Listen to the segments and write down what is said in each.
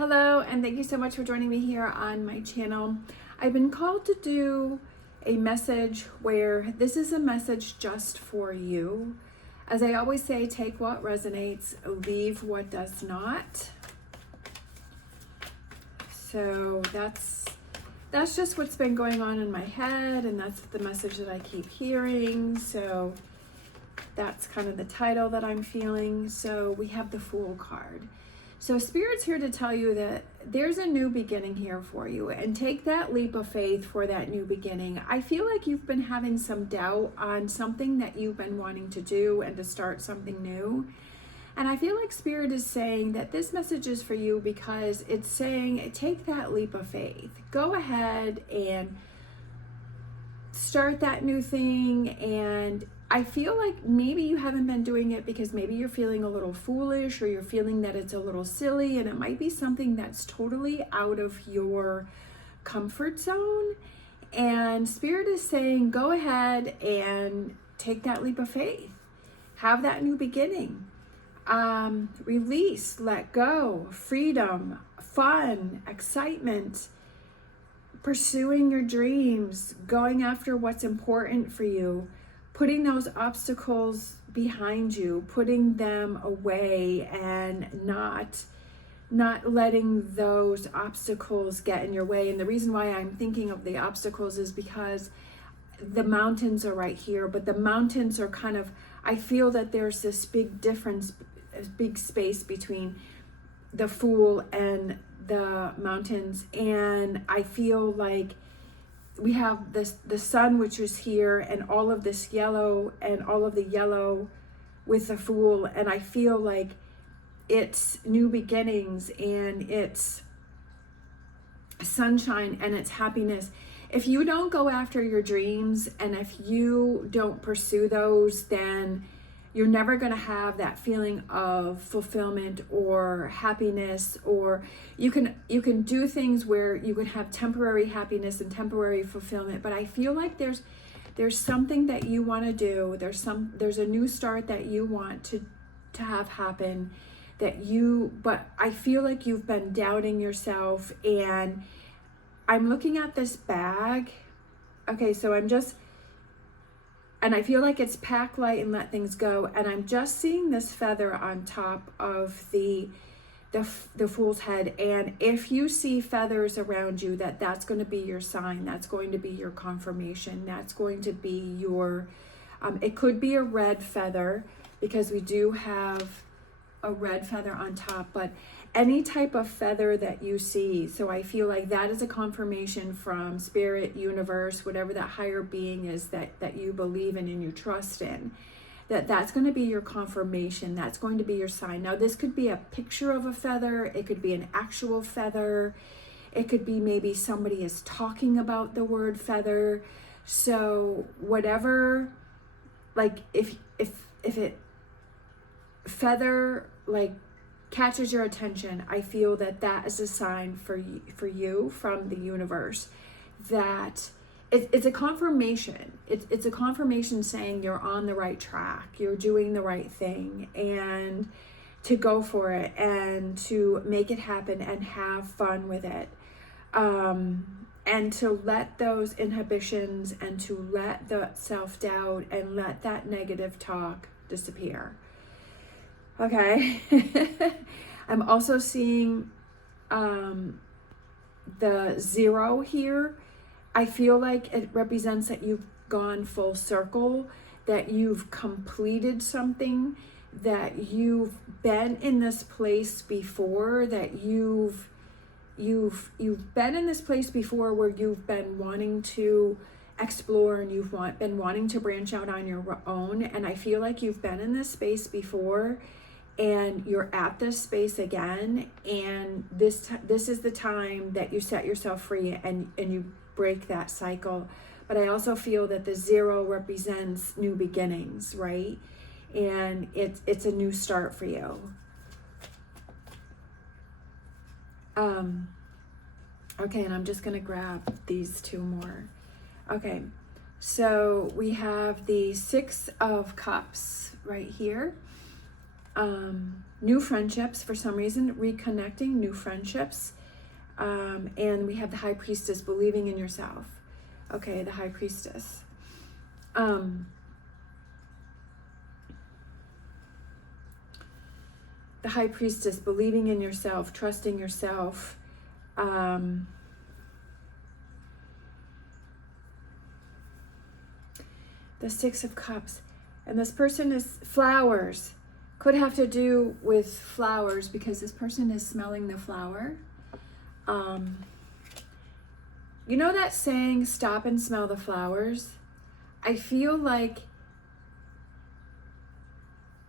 Hello, and thank you so much for joining me here on my channel. I've been called to do a message where this is a message just for you. As I always say, take what resonates, leave what does not. So that's just what's been going on in my head, and that's the message that I keep hearing. So that's kind of the title that I'm feeling. So we have the Fool card. So Spirit's here to tell you that there's a new beginning here for you, and take that leap of faith for that new beginning. I feel like you've been having some doubt on something that you've been wanting to do and to start something new. And I feel like Spirit is saying that this message is for you because it's saying, take that leap of faith. Go ahead and start that new thing. And I feel like maybe you haven't been doing it because maybe you're feeling a little foolish, or you're feeling that it's a little silly, and it might be something that's totally out of your comfort zone. And Spirit is saying, go ahead and take that leap of faith. Have that new beginning. Release, let go, freedom, fun, excitement, pursuing your dreams, going after what's important for you, putting those obstacles behind you, putting them away, and not letting those obstacles get in your way. And the reason why I'm thinking of the obstacles is because the mountains are right here, but the mountains are kind of, I feel that there's this big difference, a big space between the Fool and the mountains. And I feel like we have the sun, which is here, and all of this yellow, and all of the yellow with the Fool. And I feel like it's new beginnings, and it's sunshine, and it's happiness. If you don't go after your dreams, and if you don't pursue those, then you're never going to have that feeling of fulfillment or happiness. Or you can do things where you can have temporary happiness and temporary fulfillment. But I feel like there's something that you want to do. There's a new start that you want to have happen, but I feel like you've been doubting yourself. And I'm looking at this bag. Okay, so and I feel like it's pack light and let things go. And I'm just seeing this feather on top of the Fool's head. And if you see feathers around you, that's going to be your sign. That's going to be your confirmation. That's going to be your, it could be a red feather, because we do have a red feather on top, but any type of feather that you see. So I feel like that is a confirmation from Spirit, universe, whatever that higher being is that you believe in and you trust in, that's going to be your confirmation. That's going to be your sign. Now, this could be a picture of a feather. It could be an actual feather. It could be maybe somebody is talking about the word feather. So whatever, like if it feather like catches your attention, I feel that is a sign for you from the universe, that it's a confirmation. It's a confirmation saying you're on the right track, you're doing the right thing, and to go for it and to make it happen and have fun with it, and to let those inhibitions and to let the self-doubt and let that negative talk disappear. Okay. I'm also seeing the 0 here. I feel like it represents that you've gone full circle, that you've completed something, that you've been in this place before, that you've been in this place before where you've been wanting to explore, and you've been wanting to branch out on your own. And I feel like you've been in this space before, and you're at this space again, and this is the time that you set yourself free and you break that cycle. But I also feel that the 0 represents new beginnings, right? And it's a new start for you. Okay, and I'm just gonna grab these 2 more. Okay, so we have the 6 of Cups right here. New friendships, for some reason, reconnecting, new friendships. And we have the High Priestess, believing in yourself. Okay, the High Priestess. The High Priestess, believing in yourself, trusting yourself. The Six of Cups. And this person is flowers. Could have to do with flowers because this person is smelling the flower. You know that saying, stop and smell the flowers? I feel like,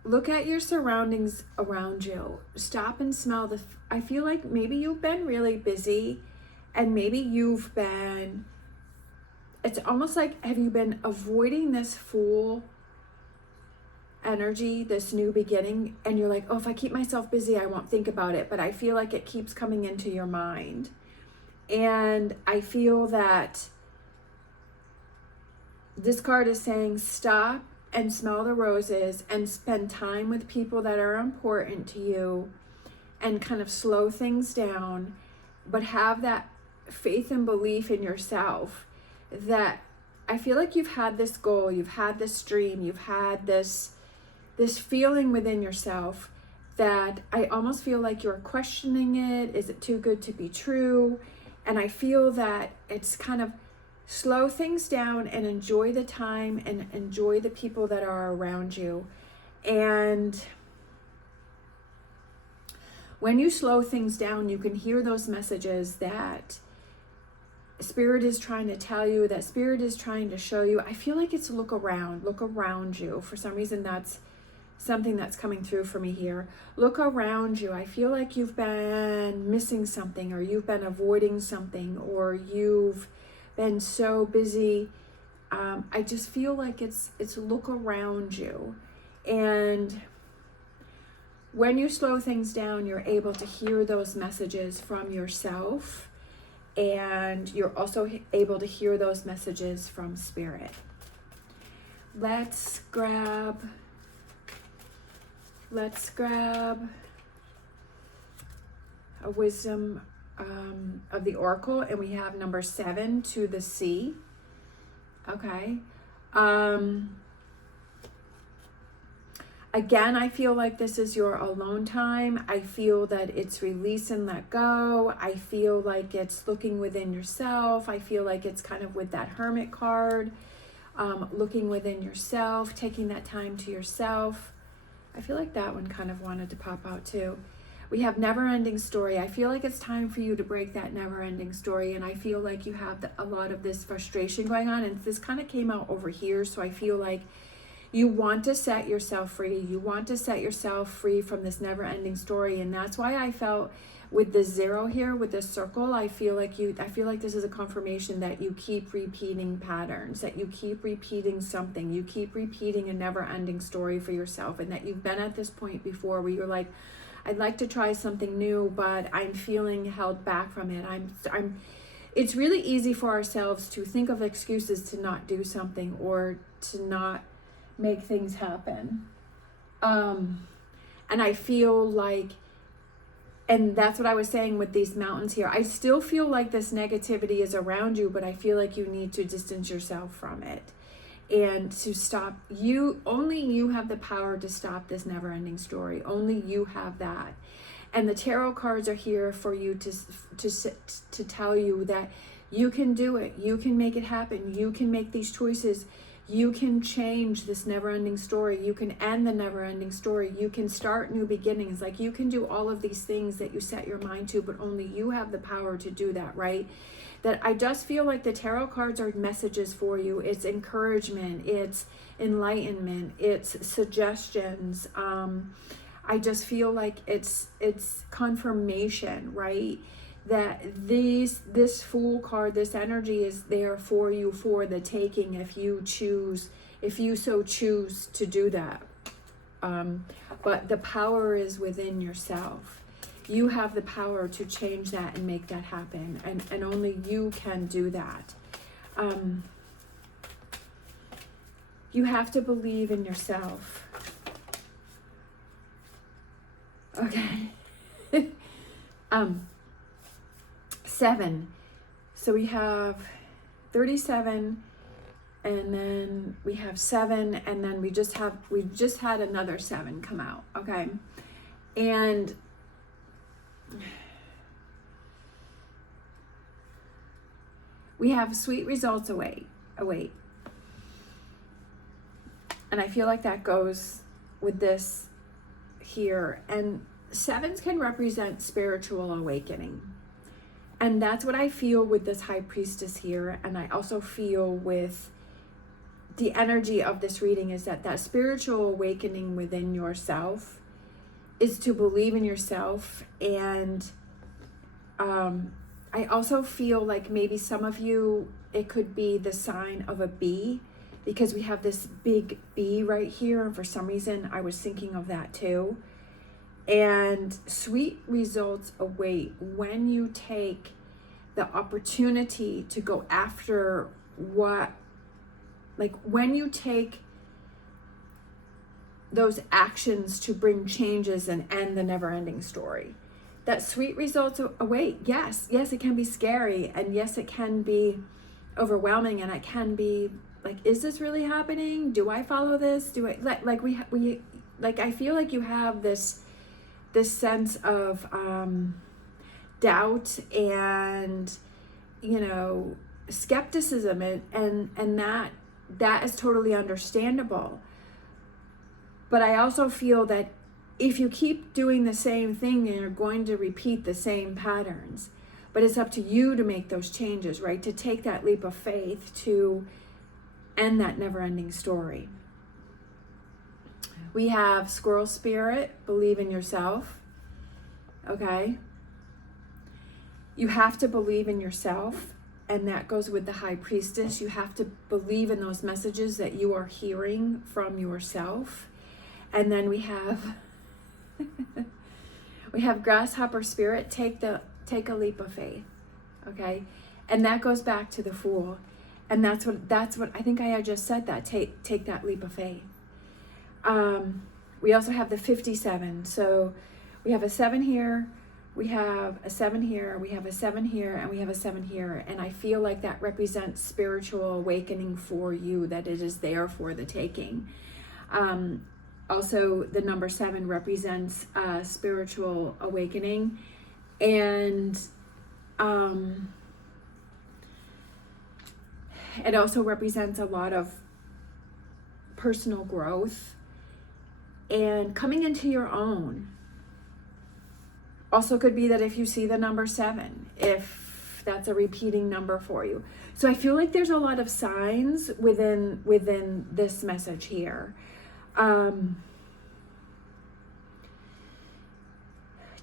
look at your surroundings around you. Stop and smell I feel like maybe you've been really busy and maybe you've been, it's almost like, have you been avoiding this Fool energy, this new beginning? And you're like, oh, if I keep myself busy, I won't think about it. But I feel like it keeps coming into your mind. And I feel that this card is saying, stop and smell the roses and spend time with people that are important to you and kind of slow things down, but have that faith and belief in yourself that I feel like you've had this goal, you've had this dream, you've had this feeling within yourself that I almost feel like you're questioning it. Is it too good to be true? And I feel that it's kind of slow things down and enjoy the time and enjoy the people that are around you. And when you slow things down, you can hear those messages that Spirit is trying to tell you, that Spirit is trying to show you. I feel like it's look around you. For some reason, that's something that's coming through for me here. Look around you. I feel like you've been missing something, or you've been avoiding something, or you've been so busy. I just feel like it's look around you. And when you slow things down, you're able to hear those messages from yourself, and you're also able to hear those messages from Spirit. Let's grab a wisdom of the Oracle, and we have number 7, to the sea. Okay. Again, I feel like this is your alone time. I feel that it's release and let go. I feel like it's looking within yourself. I feel like it's kind of with that Hermit card, looking within yourself, taking that time to yourself. I feel like that one kind of wanted to pop out too. We have never-ending story. I feel like it's time for you to break that never-ending story, and I feel like you have a lot of this frustration going on, and this kind of came out over here, so I feel like you want to set yourself free. You want to set yourself free from this never-ending story, and that's why I felt with the 0 here, with this circle, I feel like this is a confirmation that you keep repeating patterns, that you keep repeating something, you keep repeating a never-ending story for yourself, and that you've been at this point before where you're like, I'd like to try something new, but I'm feeling held back from it. It's really easy for ourselves to think of excuses to not do something or to not make things happen. And I feel like, and that's what I was saying with these mountains here, I still feel like this negativity is around you, but I feel like you need to distance yourself from it and to stop. Only you have the power to stop this never-ending story. Only you have that. And the tarot cards are here for you to tell you that you can do it. You can make it happen. You can make these choices. You can change this never-ending story. You can end the never-ending story. You can start new beginnings. Like, you can do all of these things that you set your mind to, but only you have the power to do that, right? That I just feel like the tarot cards are messages for you. It's encouragement. It's enlightenment. It's suggestions. I just feel like it's confirmation, right? That this Fool card, this energy is there for you for the taking if you so choose to do that. But the power is within yourself. You have the power to change that and make that happen, and only you can do that. You have to believe in yourself. Okay. 7. So we have 37, and then we have 7, and then we just had another 7 come out. Okay. And we have sweet results await. And I feel like that goes with this here. And 7s can represent spiritual awakening. And that's what I feel with this high priestess here. And I also feel with the energy of this reading is that spiritual awakening within yourself is to believe in yourself. And I also feel like maybe some of you, it could be the sign of a bee, because we have this big bee right here. And for some reason, I was thinking of that too. And sweet results await when you take the opportunity to go after when you take those actions to bring changes and end the never-ending story. That sweet results await. Yes, it can be scary, and yes, it can be overwhelming, and it can be like, is this really happening? Do I follow this? Do I I feel like you have this sense of doubt and skepticism, and that is totally understandable. But I also feel that if you keep doing the same thing, then you're going to repeat the same patterns. But it's up to you to make those changes, right? To take that leap of faith to end that never-ending story. We have squirrel spirit, believe in yourself. Okay? You have to believe in yourself, and that goes with the high priestess. You have to believe in those messages that you are hearing from yourself. And then we have grasshopper spirit, take a leap of faith. Okay? And that goes back to the Fool. And that's what I think I just said, that take that leap of faith. We also have the 57. So we have a 7 here, we have a 7 here, we have a 7 here, and we have a 7 here. And I feel like that represents spiritual awakening for you, that it is there for the taking. Also, the number 7 represents spiritual awakening. And it also represents a lot of personal growth and coming into your own. Also could be that if you see the number 7, if that's a repeating number for you. So I feel like there's a lot of signs within this message here.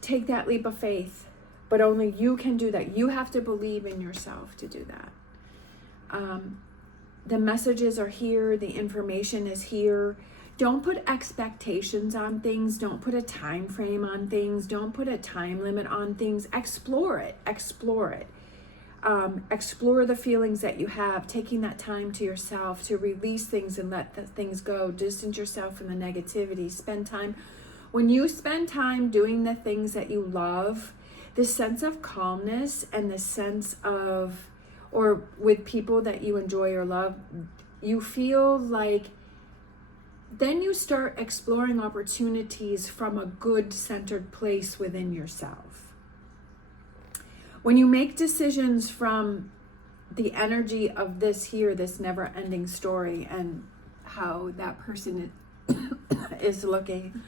Take that leap of faith, but only you can do that. You have to believe in yourself to do that. The messages are here. The information is here. Don't put expectations on things. Don't put a time frame on things. Don't put a time limit on things. Explore it. Explore the feelings that you have, taking that time to yourself to release things and let the things go. Distance yourself from the negativity. Spend time. When you spend time doing the things that you love, this sense of calmness and this sense of, or with people that you enjoy or love, you feel like then you start exploring opportunities from a good centered place within yourself. When you make decisions from the energy of this here, this never ending story, and how that person is looking,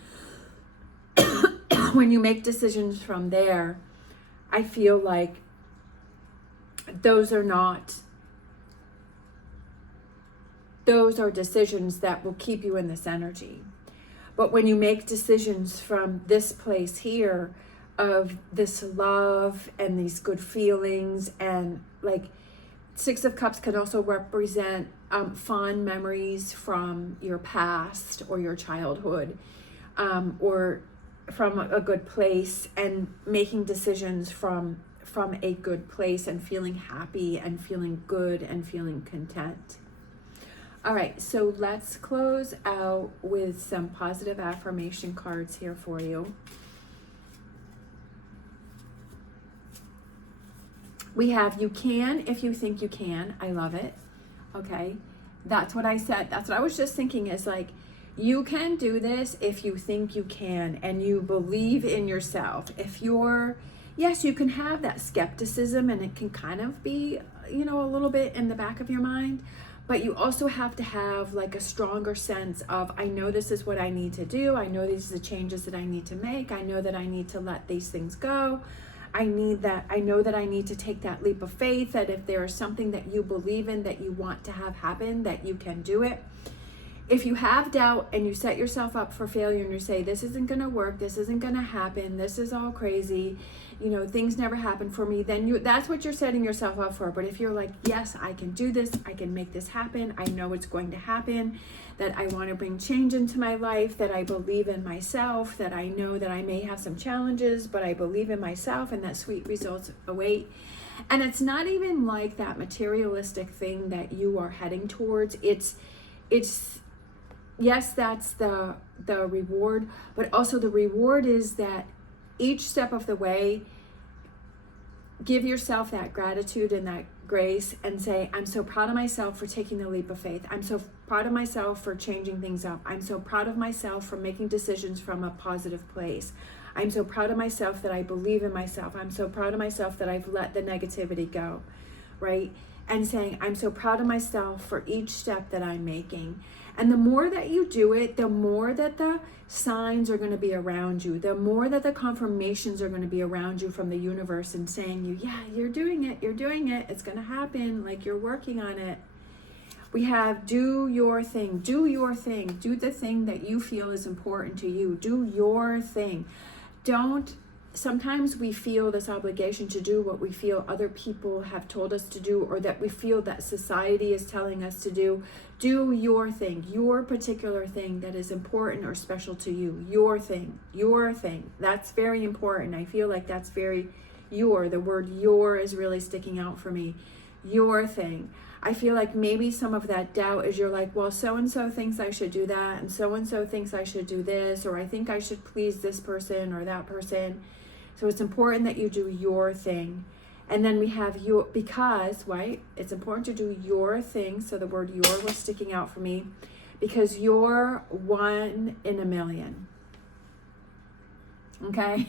when you make decisions from there, I feel like those are decisions that will keep you in this energy. But when you make decisions from this place here of this love and these good feelings, and like 6 of Cups can also represent fond memories from your past or your childhood, or from a good place, and making decisions from a good place and feeling happy and feeling good and feeling content. All right, so let's close out with some positive affirmation cards here for you. We have you can if you think you can. I love it. Okay. That's what I said. That's what I was just thinking is like, you can do this if you think you can and you believe in yourself. If you're, yes, you can have that skepticism and it can kind of be, you know, a little bit in the back of your mind, but you also have to have like a stronger sense of, I know this is what I need to do. I know these are the changes that I need to make. I know that I need to let these things go. I know that I need to take that leap of faith, that if there is something that you believe in, that you want to have happen, that you can do it. If you have doubt and you set yourself up for failure and you say, this isn't going to work, this isn't going to happen, this is all crazy, you know, things never happen for me, then that's what you're setting yourself up for. But if you're like, yes, I can do this, I can make this happen, I know it's going to happen, that I want to bring change into my life, that I believe in myself, that I know that I may have some challenges, but I believe in myself and that sweet results await. And it's not even like that materialistic thing that you are heading towards. It's yes, that's the reward, but also the reward is that each step of the way, give yourself that gratitude and that grace and say, I'm so proud of myself for taking the leap of faith. I'm so proud of myself for changing things up. I'm so proud of myself for making decisions from a positive place. I'm so proud of myself that I believe in myself. I'm so proud of myself that I've let the negativity go, right? And saying, I'm so proud of myself for each step that I'm making. And the more that you do it, the more that the signs are going to be around you, the more that the confirmations are going to be around you from the universe and saying you, yeah, you're doing it, it's going to happen, like you're working on it. We have do your thing, do the thing that you feel is important to you, do your thing. Sometimes we feel this obligation to do what we feel other people have told us to do, or that we feel that society is telling us to do. Do your thing, your particular thing that is important or special to you. Your thing. That's very important. I feel like that's very the word your is really sticking out for me. Your thing. I feel like maybe some of that doubt is you're like, well, so-and-so thinks I should do that, and so-and-so thinks I should do this, or I think I should please this person or that person. So it's important that you do your thing. And then we have you, because, right, it's important to do your thing. So the word your was sticking out for me because you're 1 in a million. Okay?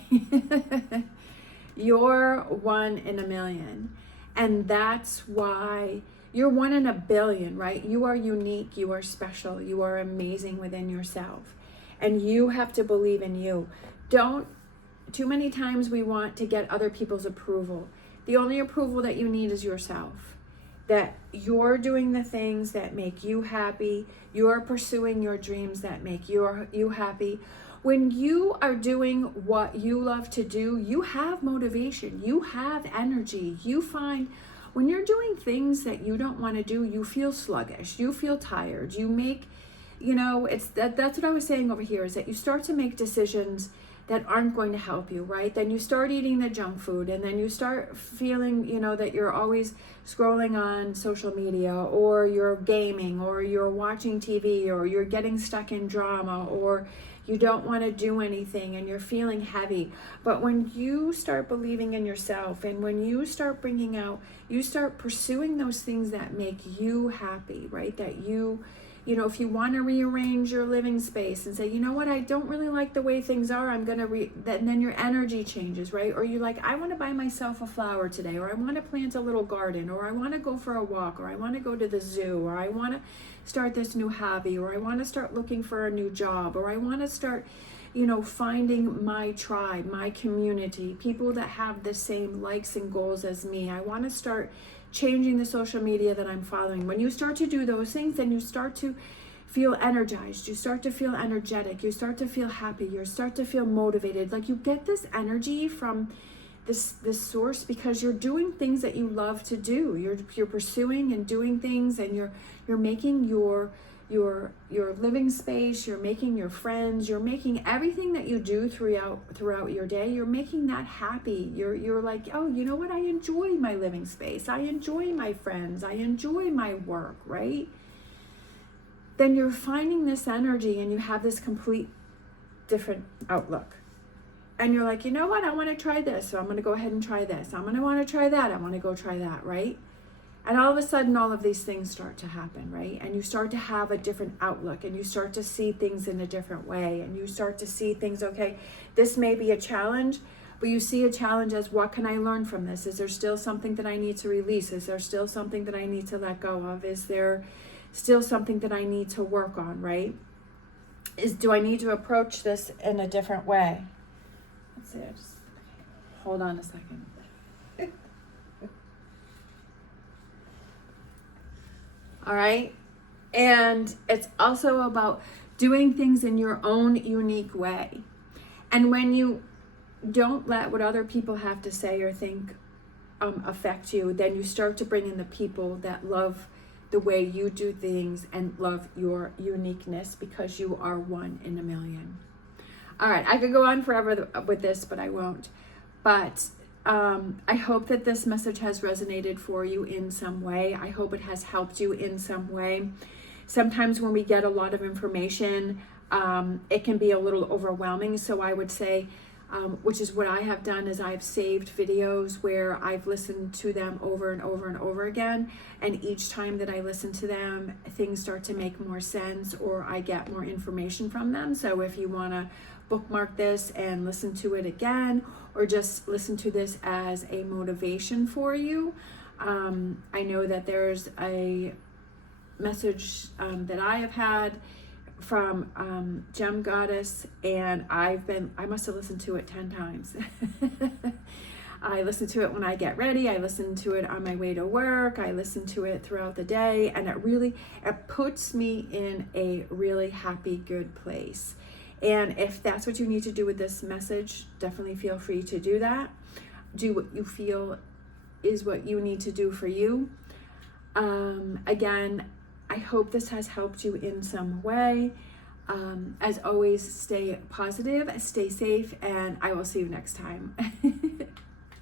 You're 1 in a million. And that's why you're 1 in a billion, right? You are unique. You are special. You are amazing within yourself. And you have to believe in you. Too many times we want to get other people's approval. The only approval that you need is yourself. That you're doing the things that make you happy. You're pursuing your dreams that make you happy. When you are doing what you love to do, you have motivation. You have energy. You find when you're doing things that you don't want to do, you feel sluggish. You feel tired. You make, that's what I was saying over here, is that you start to make decisions that aren't going to help you, right? Then you start eating the junk food, and then you start feeling, that you're always scrolling on social media, or you're gaming, or you're watching TV, or you're getting stuck in drama, or you don't want to do anything and you're feeling heavy. But when you start believing in yourself, and when you start you start pursuing those things that make you happy, right? That if you want to rearrange your living space and say, you know what, I don't really like the way things are, I'm going to then your energy changes, right? Or you're like, I want to buy myself a flower today, or I want to plant a little garden, or I want to go for a walk, or I want to go to the zoo, or I want to start this new hobby, or I want to start looking for a new job, or I want to start, finding my tribe, my community, people that have the same likes and goals as me. I want to start changing the social media that I'm following. When you start to do those things, then you start to feel energized. You start to feel energetic. You start to feel happy. You start to feel motivated. Like you get this energy from this source because you're doing things that you love to do. You're pursuing and doing things, and you're making your living space, you're making your friends, you're making everything that you do throughout your day, you're making that happy. You're like, oh, you know what? I enjoy my living space. I enjoy my friends. I enjoy my work, right? Then you're finding this energy and you have this complete different outlook. and you're like, you know what, I want to try this, so I'm going to go ahead and try this. I'm going to want to try that. I want to go try that, right? And all of a sudden, all of these things start to happen, right? And you start to have a different outlook, and you start to see things in a different way, and you start to see things, okay, this may be a challenge, but you see a challenge as, what can I learn from this? Is there still something that I need to release? Is there still something that I need to let go of? Is there still something that I need to work on, right? Do I need to approach this in a different way? Let's see, just hold on a second. All right. And it's also about doing things in your own unique way. And when you don't let what other people have to say or think affect you, then you start to bring in the people that love the way you do things and love your uniqueness, because you are one in a million. All right, I could go on forever with this, but I won't. But I hope that this message has resonated for you in some way. I hope it has helped you in some way. Sometimes when we get a lot of information, it can be a little overwhelming. So I would say, which is what I have done, is I've saved videos where I've listened to them over and over and over again. And each time that I listen to them, things start to make more sense, or I get more information from them. So if you want to bookmark this and listen to it again, or just listen to this as a motivation for you. I know that there's a message that I have had from Gem Goddess, and I must have listened to it 10 times. I listen to it when I get ready. I listen to it on my way to work. I listen to it throughout the day, and it puts me in a really happy, good place. And if that's what you need to do with this message, definitely feel free to do that. Do what you feel is what you need to do for you. Again, I hope this has helped you in some way. As always, stay positive, stay safe, and I will see you next time.